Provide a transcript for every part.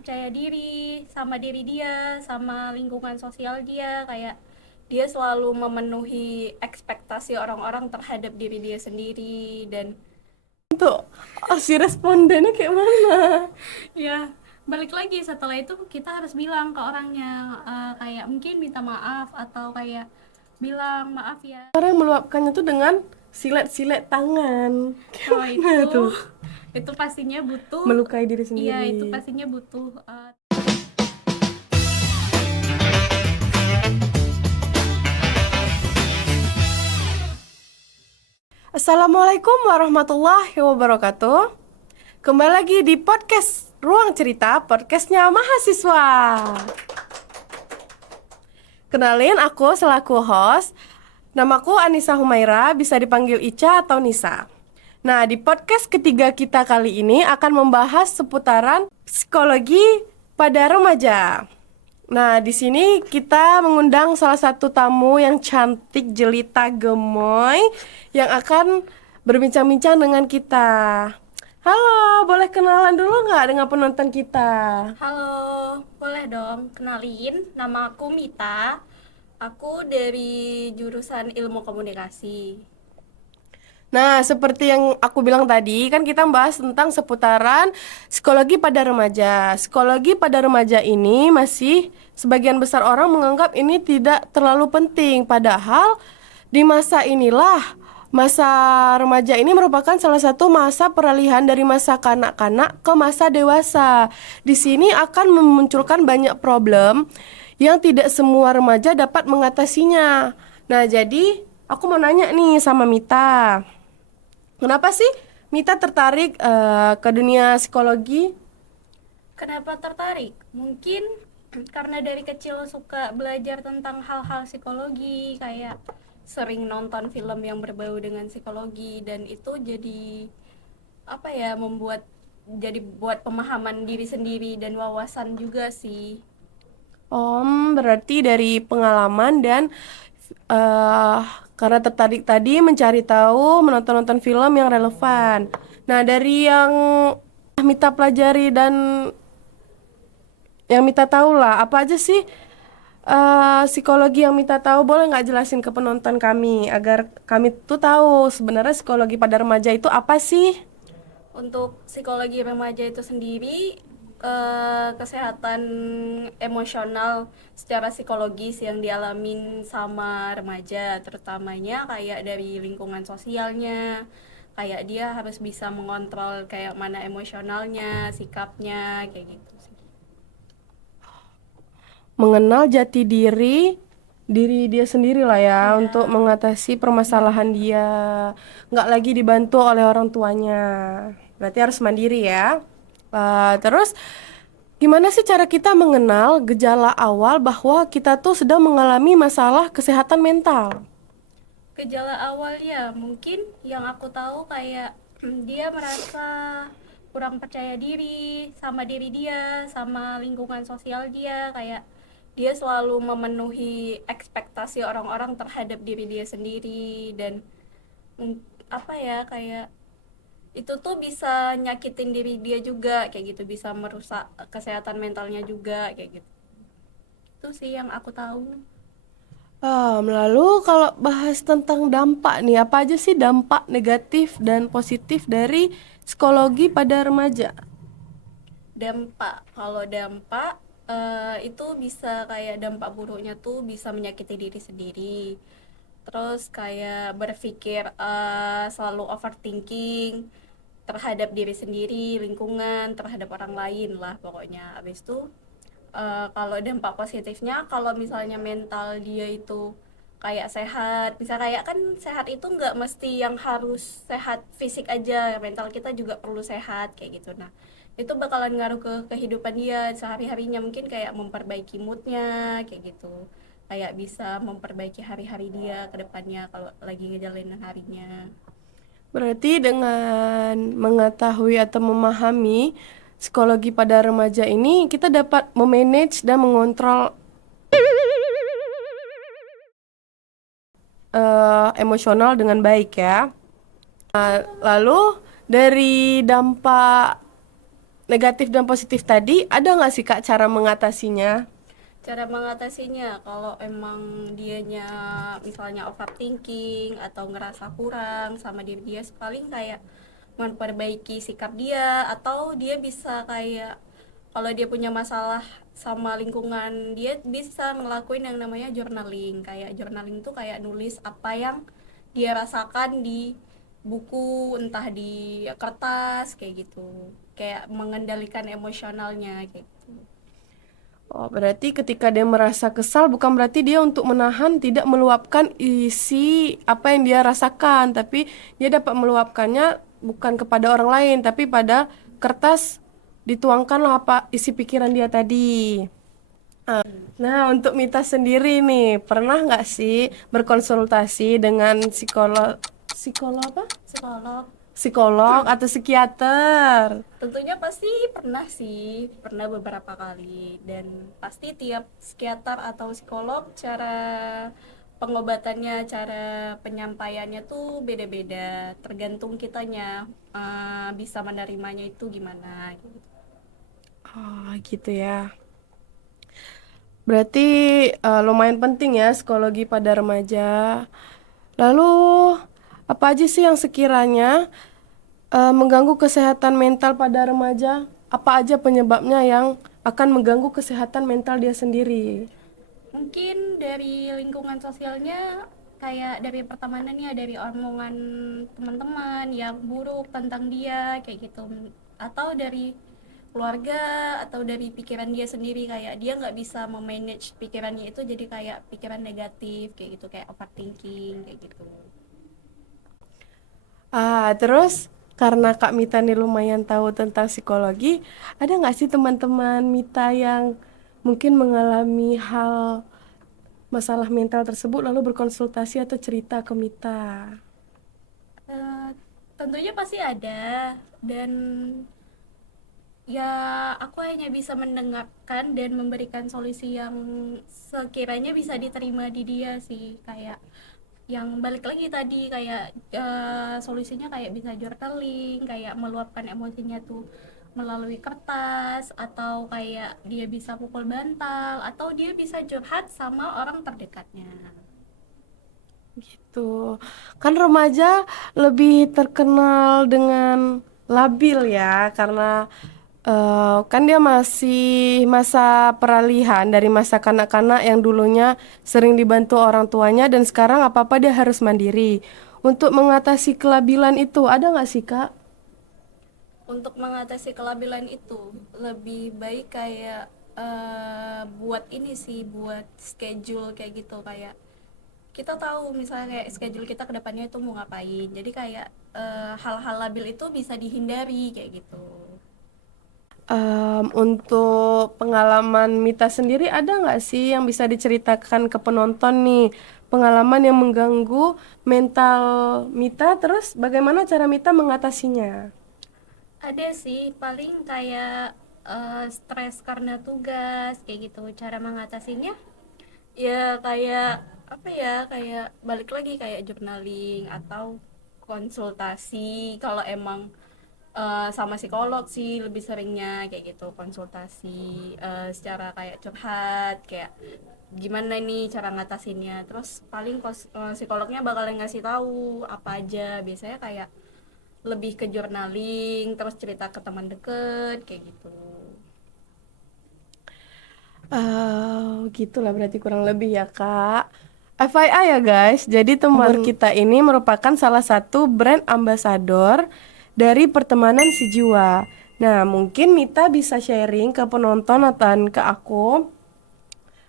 percaya diri sama diri dia, sama lingkungan sosial dia, kayak dia selalu memenuhi ekspektasi orang-orang terhadap diri dia sendiri. Dan Untuk si respondennya kayak mana? ya balik lagi setelah itu kita harus bilang ke orangnya, kayak mungkin minta maaf atau kayak bilang maaf ya. Cara meluapkannya tuh dengan silet-silet tangan. Oh Gimana itu tuh? itu pastinya butuh. Melukai diri Iya, sendiri. itu pastinya butuh Assalamualaikum warahmatullahi wabarakatuh. Kembali lagi di podcast Ruang Cerita, podcastnya mahasiswa. Kenalin, aku selaku host. Namaku Anissa Humaira, bisa dipanggil Ica atau Nisa. Nah, di podcast ketiga kita kali ini akan membahas seputaran psikologi pada remaja. Nah, di sini kita mengundang salah satu tamu yang cantik, jelita, gemoy yang akan berbincang-bincang dengan kita. Halo, boleh kenalan dulu nggak dengan penonton kita? halo, boleh dong, kenalin, nama aku Mita. Aku dari jurusan Ilmu Komunikasi. Nah, seperti yang aku bilang tadi, kan kita membahas tentang seputaran psikologi pada remaja. Psikologi pada remaja ini masih sebagian besar orang menganggap ini tidak terlalu penting. Padahal di masa inilah, masa remaja ini merupakan salah satu masa peralihan dari masa kanak-kanak ke masa dewasa. Di sini akan memunculkan banyak problem yang tidak semua remaja dapat mengatasinya. Nah, jadi aku mau nanya nih sama Mita. Kenapa sih Mita tertarik ke dunia psikologi? Kenapa tertarik? Mungkin karena dari kecil suka belajar tentang hal-hal psikologi, kayak sering nonton film yang berbau dengan psikologi, dan itu jadi apa ya, membuat jadi buat pemahaman diri sendiri dan wawasan juga sih. Berarti dari pengalaman dan eh karena tertarik tadi mencari tahu, menonton-nonton film yang relevan. Nah, dari yang Mita pelajari dan yang Mita tahu lah, apa aja sih psikologi yang Mita tahu? Boleh nggak jelasin ke penonton kami agar kami tuh tahu sebenarnya psikologi pada remaja itu apa sih? Untuk psikologi remaja itu sendiri, kesehatan emosional secara psikologis yang dialamin sama remaja, terutamanya kayak dari lingkungan sosialnya, kayak dia harus bisa mengontrol kayak mana emosionalnya, sikapnya, kayak gitu sih. Mengenal jati diri dia sendiri lah ya untuk Iya, mengatasi permasalahan dia, nggak lagi dibantu oleh orang tuanya, berarti harus mandiri ya. Terus gimana sih cara kita mengenal gejala awal bahwa kita tuh sedang mengalami masalah kesehatan mental? gejala awalnya mungkin yang aku tahu kayak dia merasa kurang percaya diri sama diri dia, sama lingkungan sosial dia, kayak dia selalu memenuhi ekspektasi orang-orang terhadap diri dia sendiri. Dan apa ya, kayak itu tuh bisa nyakitin diri dia juga, kayak gitu, bisa merusak kesehatan mentalnya juga, kayak gitu. Itu sih yang aku tahu. Lalu kalau bahas tentang dampak nih, apa aja sih dampak negatif dan positif dari psikologi pada remaja? Dampak, kalau dampak itu bisa kayak dampak buruknya tuh bisa menyakiti diri sendiri, terus kayak berpikir selalu overthinking terhadap diri sendiri, lingkungan, terhadap orang lain lah pokoknya. Habis itu kalau dampak positifnya, kalau misalnya mental dia itu kayak sehat, bisa kayak kan, sehat itu nggak mesti yang harus sehat fisik aja, mental kita juga perlu sehat kayak gitu. Nah, itu bakalan ngaruh ke kehidupan dia sehari harinya, mungkin kayak memperbaiki moodnya kayak gitu, kayak bisa memperbaiki hari hari dia ke depannya kalau lagi ngejalanin harinya. Berarti dengan mengetahui atau memahami psikologi pada remaja ini, kita dapat memanage dan mengontrol emosional dengan baik ya. Lalu dari dampak negatif dan positif tadi, ada nggak sih Kak cara mengatasinya? Cara mengatasinya kalau emang dianya misalnya overthinking atau ngerasa kurang sama diri dia, paling kayak memperbaiki sikap dia, atau dia bisa kayak kalau dia punya masalah sama lingkungan, dia bisa ngelakuin yang namanya journaling. Kayak journaling tuh kayak nulis apa yang dia rasakan di buku, entah di kertas kayak gitu, kayak mengendalikan emosionalnya kayak gitu. Oh, berarti ketika dia merasa kesal bukan berarti dia untuk menahan tidak meluapkan isi apa yang dia rasakan, tapi dia dapat meluapkannya bukan kepada orang lain, tapi pada kertas dituangkanlah apa isi pikiran dia tadi. Nah, untuk Mita sendiri nih, pernah nggak sih berkonsultasi dengan psikolog apa? Psikolog. Psikolog atau psikiater? Tentunya pasti pernah sih, pernah beberapa kali, dan pasti tiap psikiater atau psikolog cara pengobatannya, cara penyampaiannya tuh beda-beda, tergantung kitanya bisa menerimanya itu gimana gitu. Oh, gitu ya. Berarti lumayan penting ya psikologi pada remaja. Lalu, apa aja sih yang sekiranya mengganggu kesehatan mental pada remaja? Apa aja penyebabnya yang akan mengganggu kesehatan mental dia sendiri? Mungkin dari lingkungan sosialnya, kayak dari pertemanannya, dari omongan teman-teman yang buruk tentang dia kayak gitu, atau dari keluarga, atau dari pikiran dia sendiri, kayak dia nggak bisa memanage pikirannya itu jadi kayak pikiran negatif kayak gitu, kayak overthinking kayak gitu. Terus karena Kak Mita nih lumayan tahu tentang psikologi, ada nggak sih teman-teman Mita yang mungkin mengalami hal masalah mental tersebut lalu berkonsultasi atau cerita ke Mita? Eh, Tentunya pasti ada, dan ya aku hanya bisa mendengarkan dan memberikan solusi yang sekiranya bisa diterima di dia sih, kayak yang balik lagi tadi, kayak solusinya kayak bisa journaling, kayak meluapkan emosinya tuh melalui kertas, atau kayak dia bisa pukul bantal, atau dia bisa curhat sama orang terdekatnya. Gitu. Kan remaja lebih terkenal dengan labil ya, karena kan dia masih masa peralihan dari masa kanak-kanak yang dulunya sering dibantu orang tuanya dan sekarang apa-apa dia harus mandiri. Untuk mengatasi kelabilan itu, ada nggak sih, Kak? Untuk mengatasi kelabilan itu lebih baik kayak buat ini sih, buat schedule kayak gitu, kayak kita tahu misalnya kayak schedule kita ke depannya itu mau ngapain, jadi kayak hal-hal labil itu bisa dihindari kayak gitu. Untuk pengalaman Mita sendiri ada nggak sih yang bisa diceritakan ke penonton nih? Pengalaman yang mengganggu mental Mita, terus bagaimana cara Mita mengatasinya? Ada sih, paling kayak stres karena tugas kayak gitu, cara mengatasinya ya kayak apa ya, kayak balik lagi kayak journaling atau konsultasi. Kalau emang sama psikolog sih lebih seringnya kayak gitu, konsultasi secara kayak curhat, kayak gimana nih cara ngatasinnya, terus paling psikolognya bakal ngasih tahu apa aja, biasanya kayak lebih ke journaling, terus cerita ke teman deket kayak gitu. Gitulah berarti kurang lebih ya Kak. FYI ya guys, jadi teman kita ini merupakan salah satu brand ambassador dari pertemanan sejiwa. Nah, mungkin Mita bisa sharing ke penonton atau ke aku,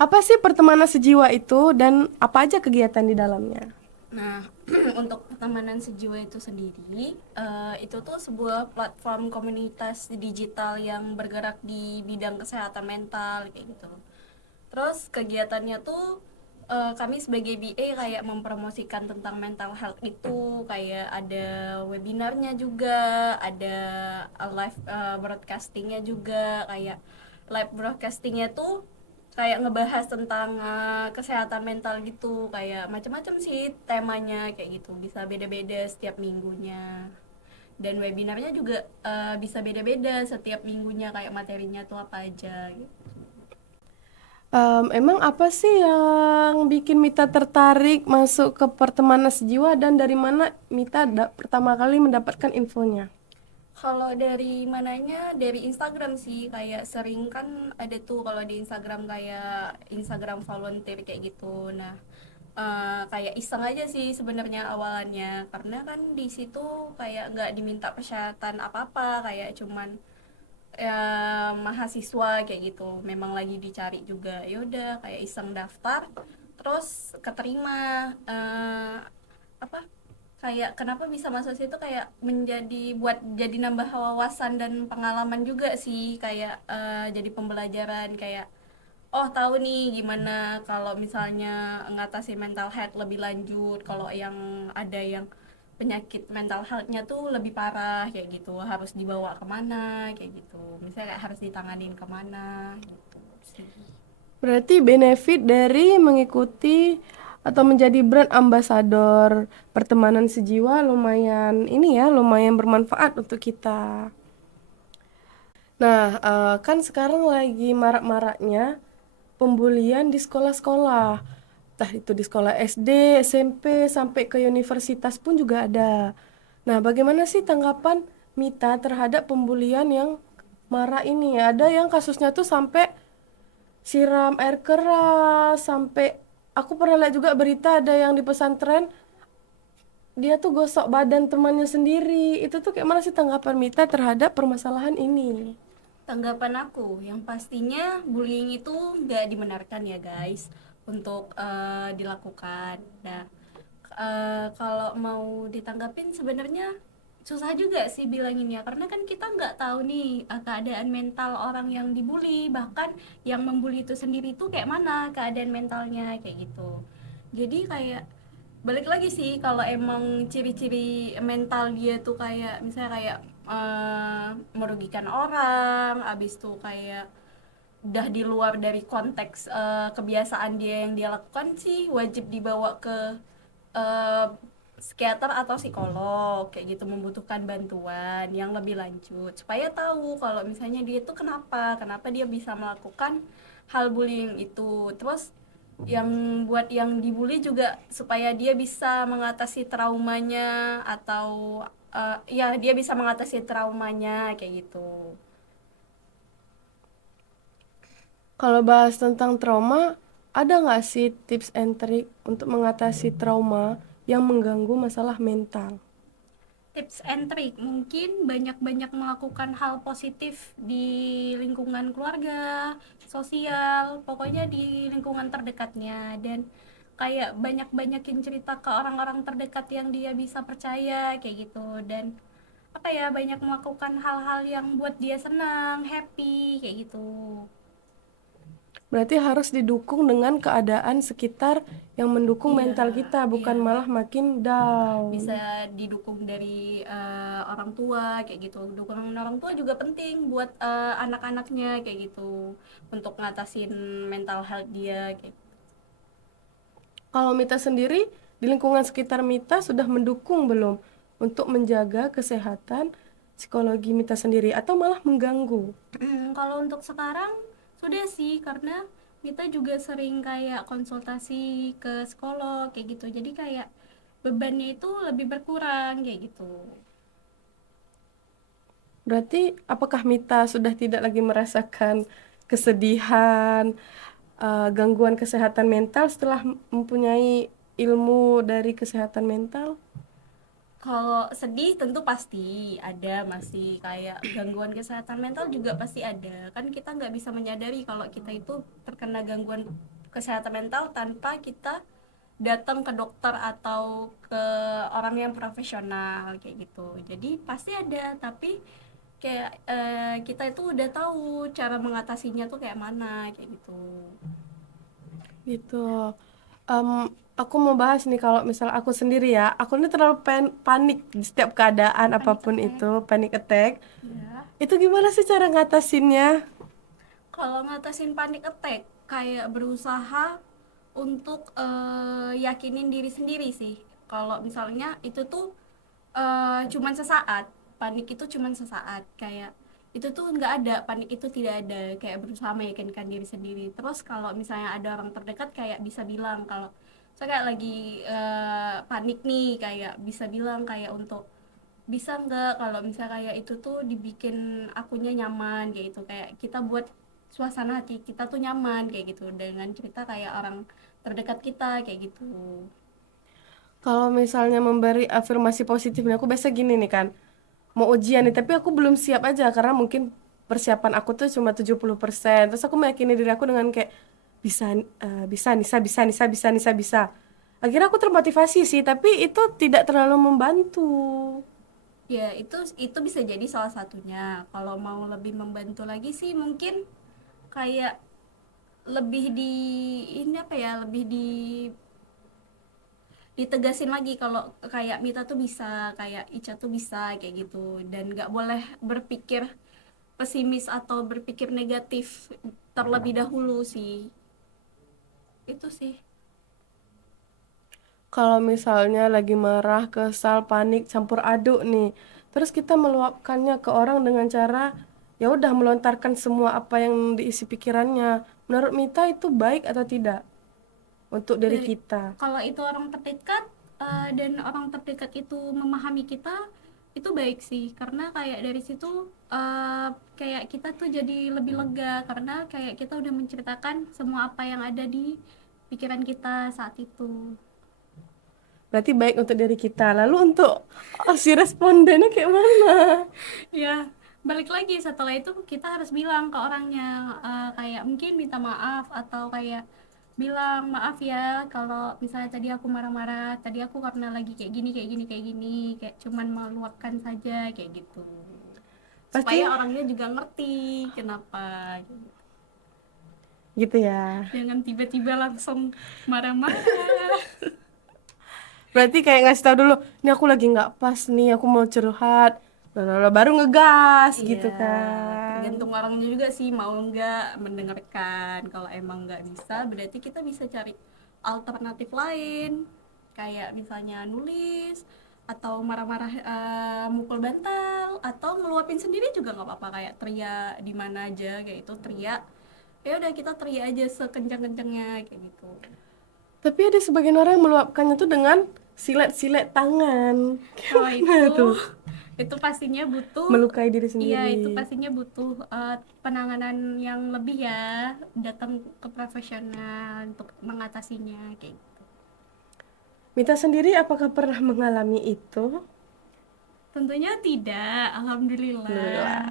apa sih pertemanan sejiwa itu dan apa aja kegiatan di dalamnya? Nah, untuk pertemanan sejiwa itu sendiri, itu tuh sebuah platform komunitas digital yang bergerak di bidang kesehatan mental kayak gitu. Terus kegiatannya tuh kami sebagai BA kayak mempromosikan tentang mental health itu, kayak ada webinarnya juga, ada live broadcastingnya juga, kayak live broadcastingnya tuh kayak ngebahas tentang kesehatan mental gitu, kayak macam-macam sih temanya kayak gitu, bisa beda-beda setiap minggunya. Dan webinarnya juga bisa beda-beda setiap minggunya, kayak materinya tuh apa aja gitu. Emang apa sih yang bikin Mita tertarik masuk ke pertemanan sejiwa dan dari mana Mita pertama kali mendapatkan infonya? Kalau dari mananya, dari Instagram sih, kayak sering kan ada tuh kalau di Instagram kayak Instagram volunteer kayak gitu. Nah, kayak iseng aja sih sebenarnya awalannya, karena kan di situ kayak nggak diminta persyaratan apa-apa, kayak cuman ya mahasiswa kayak gitu, memang lagi dicari juga, yaudah kayak iseng daftar, terus keterima. Apa, kayak kenapa bisa masuk situ, kayak menjadi buat jadi nambah wawasan dan pengalaman juga sih, kayak jadi pembelajaran, kayak oh tahu nih gimana kalau misalnya ngatasi mental health lebih lanjut, kalau yang ada yang penyakit mental healthnya tuh lebih parah kayak gitu, harus dibawa kemana kayak gitu, misalnya kayak harus ditanganin kemana gitu sih. Berarti benefit dari mengikuti atau menjadi brand ambassador pertemanan sejiwa lumayan ini ya, lumayan bermanfaat untuk kita. Nah, kan sekarang lagi marak-maraknya pembulian di sekolah-sekolah. Entah itu di sekolah SD, SMP, sampai ke universitas pun juga ada. Nah, bagaimana sih tanggapan Mita terhadap pembulian yang marak ini? Ada yang kasusnya tuh sampai siram air keras, sampai aku pernah lihat juga berita ada yang di pesantren dia tuh gosok badan temannya sendiri. Itu tuh kayak mana sih tanggapan Mita terhadap permasalahan ini? Tanggapan aku, yang pastinya bullying itu nggak dibenarkan ya guys untuk dilakukan. Nah, kalau mau ditanggapin sebenarnya susah juga sih bilanginnya, karena kan kita nggak tahu nih keadaan mental orang yang dibully, bahkan yang membuli itu sendiri tuh kayak mana keadaan mentalnya kayak gitu. Jadi kayak balik lagi sih, kalau emang ciri-ciri mental dia tuh kayak misalnya kayak merugikan orang, abis tuh kayak udah di luar dari konteks kebiasaan dia yang dia lakukan, sih wajib dibawa ke eh, psikiater atau psikolog kayak gitu, membutuhkan bantuan yang lebih lanjut supaya tahu kalau misalnya dia itu kenapa dia bisa melakukan hal bullying itu. Terus yang buat yang dibully juga supaya dia bisa mengatasi traumanya, atau ya dia bisa mengatasi traumanya kayak gitu. Kalau bahas tentang trauma, ada nggak sih tips and trick untuk mengatasi trauma yang mengganggu masalah mental? Tips and trick mungkin banyak-banyak melakukan hal positif di lingkungan keluarga, sosial, pokoknya di lingkungan terdekatnya, dan kayak banyak-banyakin cerita ke orang-orang terdekat yang dia bisa percaya kayak gitu, dan apa ya, banyak melakukan hal-hal yang buat dia senang, happy kayak gitu. Berarti harus didukung dengan keadaan sekitar yang mendukung Iya, mental kita, bukan iya. malah makin down. Bisa didukung dari orang tua kayak gitu. Dukungan orang tua juga penting buat anak-anaknya kayak gitu, untuk ngatasin mental health dia kayak. Kalau Mita sendiri, di lingkungan sekitar Mita sudah mendukung belum untuk menjaga kesehatan psikologi Mita sendiri atau malah mengganggu? Kalau untuk sekarang sudah sih, karena kita juga sering kayak konsultasi ke psikolog kayak gitu, jadi kayak bebannya itu lebih berkurang kayak gitu. Berarti apakah Mita sudah tidak lagi merasakan kesedihan, gangguan kesehatan mental setelah mempunyai ilmu dari kesehatan mental? Kalau sedih tentu pasti ada, masih kayak gangguan kesehatan mental juga pasti ada. Kan kita nggak bisa menyadari kalau kita itu terkena gangguan kesehatan mental tanpa kita datang ke dokter atau ke orang yang profesional kayak gitu. Jadi pasti ada, tapi kayak kita itu udah tahu cara mengatasinya tuh kayak mana kayak gitu. Gitu. Em, aku mau bahas nih kalau misal aku sendiri ya, aku ini terlalu panik di setiap keadaan Panic apapun attack. itu, panic attack. Ya. Itu gimana sih cara ngatasinnya? Kalau ngatasin panic attack, kayak berusaha untuk yakinin diri sendiri sih. Kalau misalnya itu tuh cuman sesaat, panik itu cuman sesaat, kayak itu tuh nggak ada, panik itu tidak ada, kayak berusaha meyakinkan diri sendiri. Terus kalau misalnya ada orang terdekat kayak bisa bilang kalau saya kayak lagi panik nih, kayak bisa bilang kayak untuk bisa nggak kalau misalnya kayak itu tuh dibikin akunya nyaman kayak gitu, kayak kita buat suasana hati kita tuh nyaman kayak gitu dengan cerita kayak orang terdekat kita kayak gitu. Kalau misalnya memberi afirmasi positif nih, aku biasa gini nih kan, mau ujian nih, tapi aku belum siap aja karena mungkin persiapan aku tuh cuma 70%. Terus aku meyakini diri aku dengan kayak bisa, bisa, bisa. Akhirnya aku termotivasi sih, tapi itu tidak terlalu membantu. Ya itu bisa jadi salah satunya. Kalau mau lebih membantu lagi sih mungkin kayak lebih di ini apa ya, lebih ditegasin lagi kalau kayak Mita tuh bisa, kayak Ica tuh bisa kayak gitu, dan nggak boleh berpikir pesimis atau berpikir negatif terlebih dahulu sih. Itu sih. Kalau misalnya lagi marah, kesal, panik, campur aduk nih, terus kita meluapkannya ke orang dengan cara ya udah melontarkan semua apa yang diisi pikirannya. Menurut Mita itu baik atau tidak untuk diri Dari kita? kalau itu orang terdekat, dan orang terdekat itu memahami kita, itu baik sih, karena kayak dari situ kayak kita tuh jadi lebih lega karena kayak kita udah menceritakan semua apa yang ada di pikiran kita saat itu. Berarti baik untuk diri kita. Lalu untuk si respondennya kayak mana? Ya, balik lagi setelah itu kita harus bilang ke orangnya, kayak mungkin minta maaf atau kayak bilang maaf ya kalau misalnya tadi aku marah-marah, tadi aku karena lagi kayak gini, kayak cuman meluapkan saja kayak gitu, supaya Pasti orangnya juga ngerti kenapa gitu. gitu ya. Jangan tiba-tiba langsung marah-marah. Berarti kayak ngasih tahu dulu, ini aku lagi nggak pas nih, aku mau curhat. Lalu baru ngegas Iya, gitu kan. tergantung orangnya juga sih mau nggak mendengarkan. Kalau emang nggak bisa, berarti kita bisa cari alternatif lain, kayak misalnya nulis atau marah-marah, mukul bantal, atau ngeluapin sendiri juga nggak apa-apa, kayak teriak di mana aja kayak itu, teriak. Ya udah kita teriak aja sekencang-kencangnya kayak gitu. Tapi ada sebagian orang yang meluapkannya tuh dengan silet-silet tangan. Oh Gimana tuh? itu pastinya butuh. Melukai diri Iya, sendiri. itu pastinya butuh penanganan yang lebih ya, datang ke profesional untuk mengatasinya kayak gitu. Mita sendiri apakah pernah mengalami itu? Tentunya tidak, alhamdulillah. Alhamdulillah.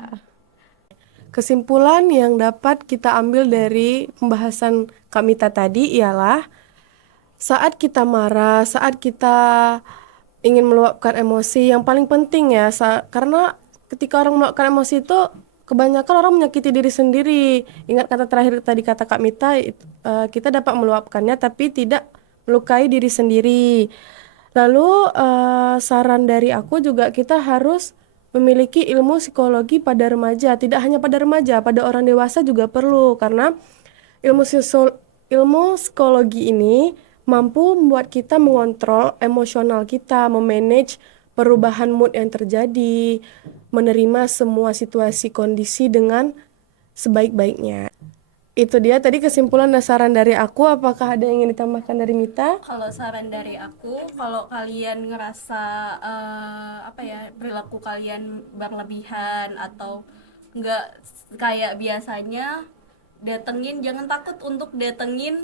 Kesimpulan yang dapat kita ambil dari pembahasan Kak Mita tadi ialah saat kita marah, saat kita ingin meluapkan emosi, yang paling penting ya, karena ketika orang meluapkan emosi itu kebanyakan orang menyakiti diri sendiri. Ingat kata terakhir tadi kata Kak Mita, kita dapat meluapkannya tapi tidak melukai diri sendiri. Lalu saran dari aku juga kita harus memiliki ilmu psikologi pada remaja, tidak hanya pada remaja, pada orang dewasa juga perlu karena ilmu ilmu psikologi ini mampu membuat kita mengontrol emosional kita, memanage perubahan mood yang terjadi, menerima semua situasi kondisi dengan sebaik-baiknya. Itu dia tadi kesimpulan dan saran dari aku. Apakah ada yang ingin ditambahkan dari Mita? Kalau saran dari aku, kalau kalian ngerasa apa ya, perilaku kalian berlebihan atau nggak kayak biasanya, jangan takut untuk datengin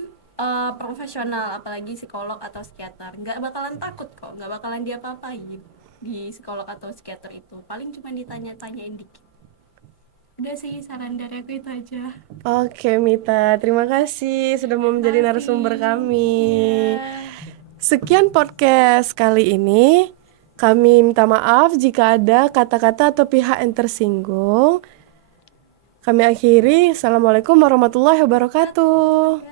profesional, apalagi psikolog atau psikiater. Nggak bakalan takut kok, nggak bakalan diapa-apain di psikolog atau psikiater itu, paling cuma ditanya-tanyain dikit. Udah sih, saran dari aku itu aja. Oke, Mita. Terima kasih sudah mau menjadi narasumber kami. Iya. Sekian podcast kali ini. Kami minta maaf jika ada kata-kata atau pihak yang tersinggung. Kami akhiri. Assalamualaikum warahmatullahi wabarakatuh.